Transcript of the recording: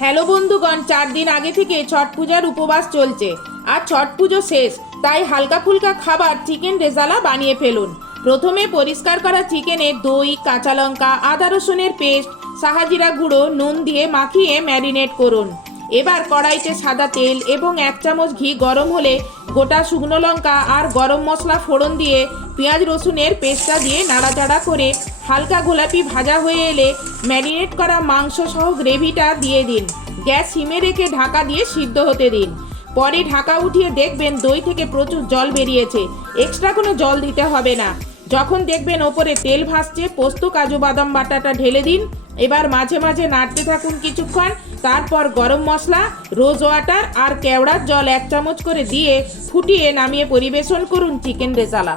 Hello বন্ধুগণ, 4 দিন আগে থেকে ছট পূজার উপবাস চলছে। আর ছট পুজো শেষ, তাই হালকা ফুলকা খাবার চিকেন রেজালা বানিয়ে ফেলুন। প্রথমে পরিষ্কার করা চিকেনে দই, কাঁচা লঙ্কা, আদা রসুনের পেস্ট, সাহাজিরা গুঁড়ো, নুন দিয়ে মাখিয়ে ম্যারিনেট করুন। এবার কড়াইতে সাদা তেল এবং 1 চামচ ঘি গরম হলে গোটা শুকনো লঙ্কা আর গরম মশলা ফোড়ন দিয়ে পেঁয়াজ রসুনের পেস্টটা দিয়ে নাড়াচাড়া করে হালকা গোলাপি ভাজা হয়ে এলে ম্যারিনেট করা মাংস সহ গ্রেভিটা দিয়ে দিন। গ্যাস সিমে রেখে ঢাকা দিয়ে সিদ্ধ হতে দিন। পরে ঢাকা উঠিয়ে দেখবেন দই থেকে প্রচুর জল বেরিয়েছে, এক্সট্রা কোনো জল দিতে হবে না। যখন দেখবেন ওপরে তেল ভাসছে, পোস্ত কাজু বাদাম বাটাটা ঢেলে দিন। এবার মাঝে মাঝে নাড়তে থাকুন কিছুক্ষণ। তারপর গরম মশলা, রোজ ওয়াটার আর কেওড়ার জল 1 চামচ করে দিয়ে ফুটিয়ে নামিয়ে পরিবেশন করুন চিকেন রেজালা।